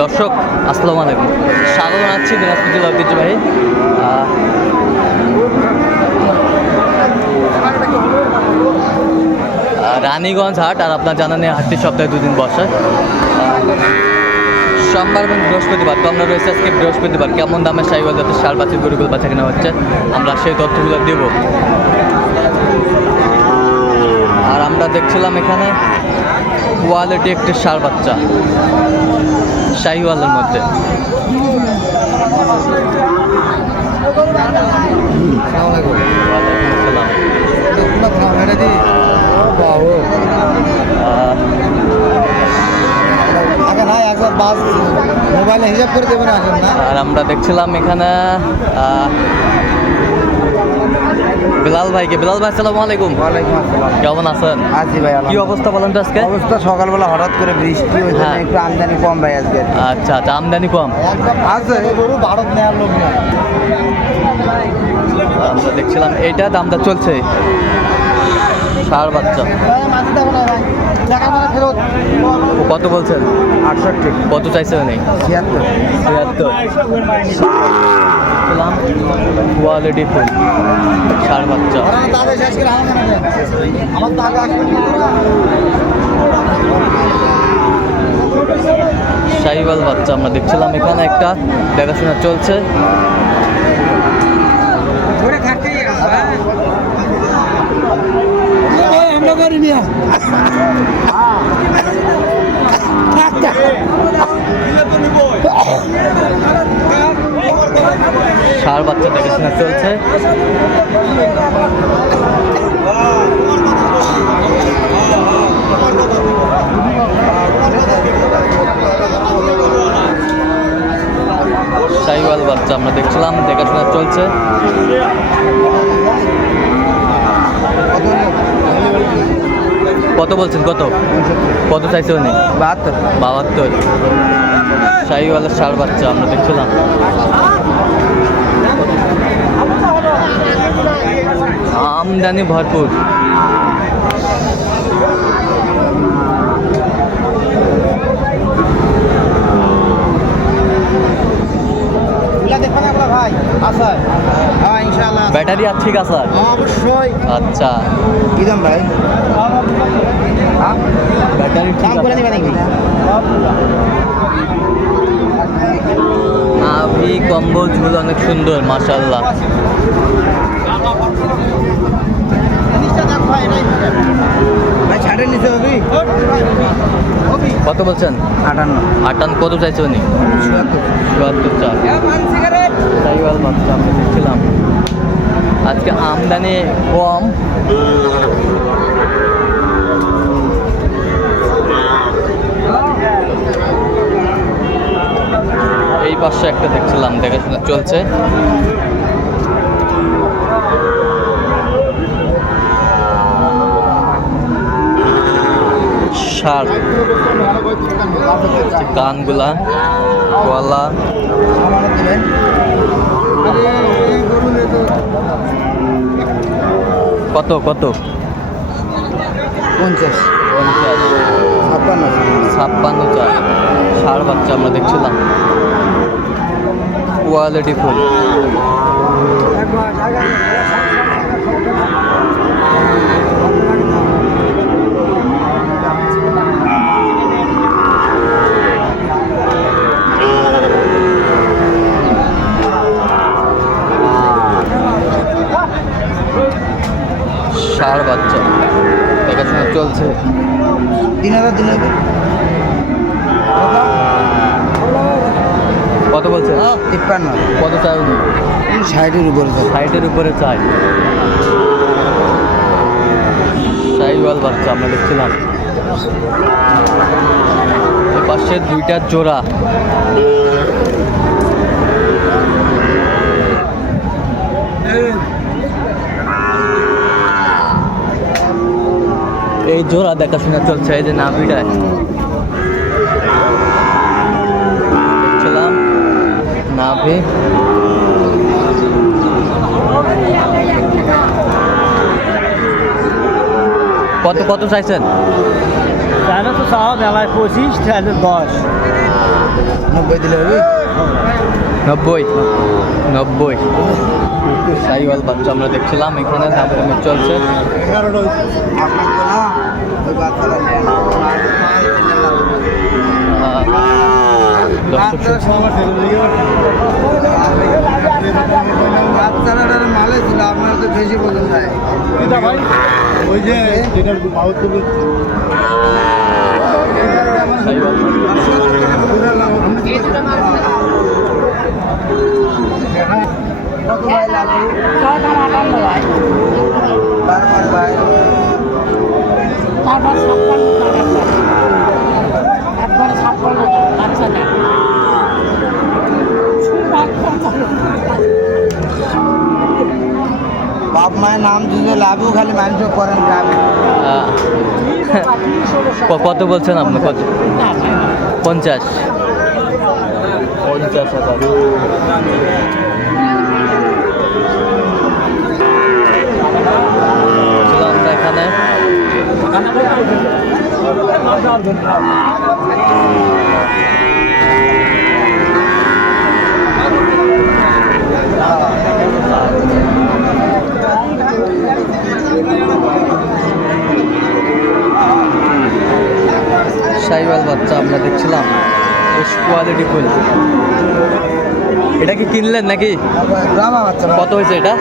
দর্শক, আসসালামু আলাইকুম। স্বাগত জানাচ্ছি দিনাজপুর জেলা ঐতিহ্যবাহী রানীগঞ্জ হাট আর আপনার জানেন এই হাটটি সপ্তাহে দুদিন বসে। সোমবার এবং বৃহস্পতিবার, তো আমরা রয়েছে আজকে বৃহস্পতিবার। কেমন দামে সাইওয়াল যাতে সার বাচ্চা গরুগুলো বাচ্চা কেনা হচ্ছে, আমরা সেই তথ্যগুলো দেব। আর আমরা দেখছিলাম এখানে কোয়ালিটি একটি সার বাচ্চা। শাহিওয়ালের মধ্যে। আর আমরা দেখছিলাম এখানে বিলাল ভাইকে। বিলাল ভাই আসসালামু আলাইকুম। ওয়ালাইকুম আসসালাম। কেমন আছেন? আছি ভাই কি অবস্থা বলেন তো আজকে? অবস্থা সকালবেলা হঠাৎ করে বৃষ্টি হয়েছে হ্যাঁ। একটু আমদানি কম ভাই আজকে। আচ্ছা আচ্ছা আমদানি কম। আছে গরু ভারত নেওয়ার লোক না আমরা দেখছিলাম এইটা দামটা চলছে। সার বাচ্চা। কত বলছেন? আটষট্টি। কত চাইছে নেই ছিয়াত্তর। ছিয়াত্তর। কোয়ালিটি ফুল সার বাচ্চা। সাইবাল বাচ্চা আমরা দেখছিলাম এখানে একটা। দেখাশোনা চলছে। করি নিয়ে সার বাচ্চা দেখাশোনা চলছে? সাইওয়াল বাচ্চা আমরা দেখছিলাম দেখাশোনা চলছে। কত বলছেন কত? কত চাইছে উনি? বাহাত্তর। বাহাত্তর। শাহিওয়ালের সার বাচ্চা আমরা দেখছিলাম। আমদানি ভরপুর দেখবেন আপনার ভাই আচ্ছা হ্যাঁ ইনশাআল্লাহ ব্যাটারি আর ঠিক আছে? অবশ্যই। আচ্ছা। কি দাম ভাই? ব্যাটারি ঠিক করে দিবেন নাকি? নাভি কম্বল ঝুল অনেক সুন্দর হবি কত বলছেন? আটান্ন। আটান কত চাইছে উনি? চুয়াত্তর। চুয়াত্তর চার শাহিওয়াল বাচ্চা আমরা দেখছিলাম আজকে আমদানি কম। এই পাশে একটা দেখছিলাম দেখাশোনা চলছে। সার কানগুলা গলা। কত কত? পঞ্চাশ। পঞ্চাশ ছাপ্পান্ন ছাপ্পান্ন চার। ষাড় বাচ্চা আমরা দেখছিলাম। কোয়ালিটি ফুল ষাড় বাচ্চা। দেখাশোনা চলছে। তিন হাজার দিন কত বলছে? তিপ্পান্ন। কত চাই উনি? ষাটের উপরে যাবে ষাটের উপরে চাই সাইওয়াল বাচ্চা আমরা দেখছিলাম। পাশে দুইটা জোড়া এই জোড়া দেখাশোনা চলছে এই যে নাভিটায় দেখছিলাম নাভি। কত কত চাইছেন? চাইলে তো চাওয়া মেলায় পঁচিশ চাইলে দশ। নব্বই দিলে হবে। নব্বই। নব্বই। সাইওয়াল বাচ্চা আমরা দেখছিলাম এখানে দাম দামে চলছে। মালে ছিল আপনার তো বেশি বোঝেন নাই ওই যে তারপর ছাপ্পান্ন একবারে ছাপ্পান্ন টাকা বাচ্চাটা মায়ের নাম দিলে লাভও খালি মানুষ করেন গ্রামে কত বলছেন আপনি? কত? পঞ্চাশ। পঞ্চাশ হাজার ছিলাম আমরা এখানে সাইবাল বাচ্চা আমরা দেখছিলাম বেশ কোয়ালিটি ফুল। এটা কি কিনলেন নাকি? কত হয়েছে এটা?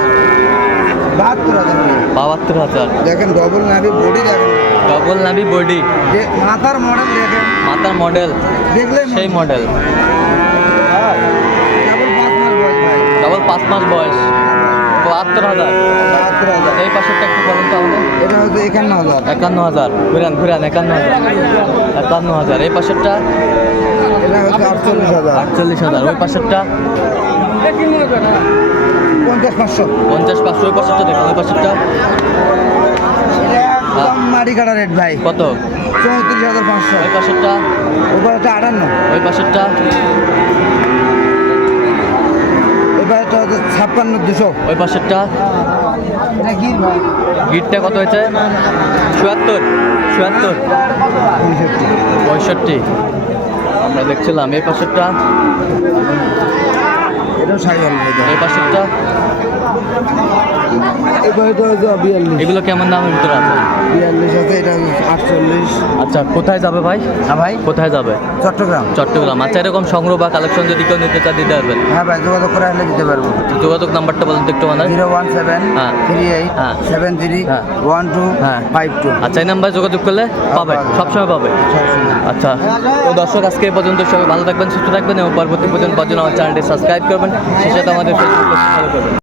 বাহাত্তর হাজার। করে। বাহাত্তর হাজার। দেখেন ডবল নাভি বডি দেখেন। ডবল নাভি বডি মাথার মডেল দেখেন। মাথার মডেল দেখলে সেই মডেল ডবল পাঁচ মাস বয়স ডবল পাঁচ মাস বয়স। বাহাত্তর হাজার। এই পাশেরটা একটু বলুন তাহলে এটা হচ্ছে একান্ন হাজার। একান্ন হাজার। ঘুরান ঘুরান একান্ন হাজার। একান্ন হাজার। এই পাশেরটা? এটা হচ্ছে আটচল্লিশ হাজার। আটচল্লিশ হাজার। ওই পাশেরটা? পঞ্চাশ পাঁচশো। পঞ্চাশ পাঁচশো। ওই পাশেরটা দেখুন ওই পাশেরটা? মাটি কাটা রেট ভাই। কত? চৌত্রিশ হাজার পাঁচশো। ওই পাশেরটা? হচ্ছে আটান্ন। ওই পাশেরটা? এটা ছাপ্পান্ন দুশো। ওই পাশেরটা? গিটটা কত হয়েছে? চুয়াত্তর। চুয়াত্তর। পঁয়ষট্টি। আমরা দেখছিলাম এই পাশেরটা? এটাও সাড়ে এই পাশেরটা এবার এটা হচ্ছে বিয়াল্লিশ এগুলো কেমন দামের ভিতরে আছে? বিয়াল্লিশ আছে এটা আটচল্লিশ। আচ্ছা কোথায় যাবে ভাই? হ্যাঁ ভাই। কোথায় যাবে? চট্টগ্রাম। চট্টগ্রাম। আচ্ছা এরকম সংগ্রহ বা কালেকশন যদি কেউ নিতে চান দিতে পারবেন। হ্যাঁ ভাই যোগাযোগ করে আসলে দিতে পারব। যোগাযোগ নাম্বারটা বলুন একটু মানে জিরো ওয়ান সেভেন হ্যাঁ। থ্রি এইট হ্যাঁ। সেভেন থ্রি হ্যাঁ। One two. Five two. আচ্ছা এই নাম্বারে যোগাযোগ করলে পাবে। পাবে। সবসময় পাবে। আচ্ছা তো দর্শক আজকে এই পর্যন্ত সবাই ভালো থাকবেন সুস্থ থাকবেন এবং পরবর্তী পর্যন্ত পর্যন্ত আমার চ্যানেলটি সাবস্ক্রাইব করবেন। সে সাথে আমাদের ফেসবুক ফলো করবেন।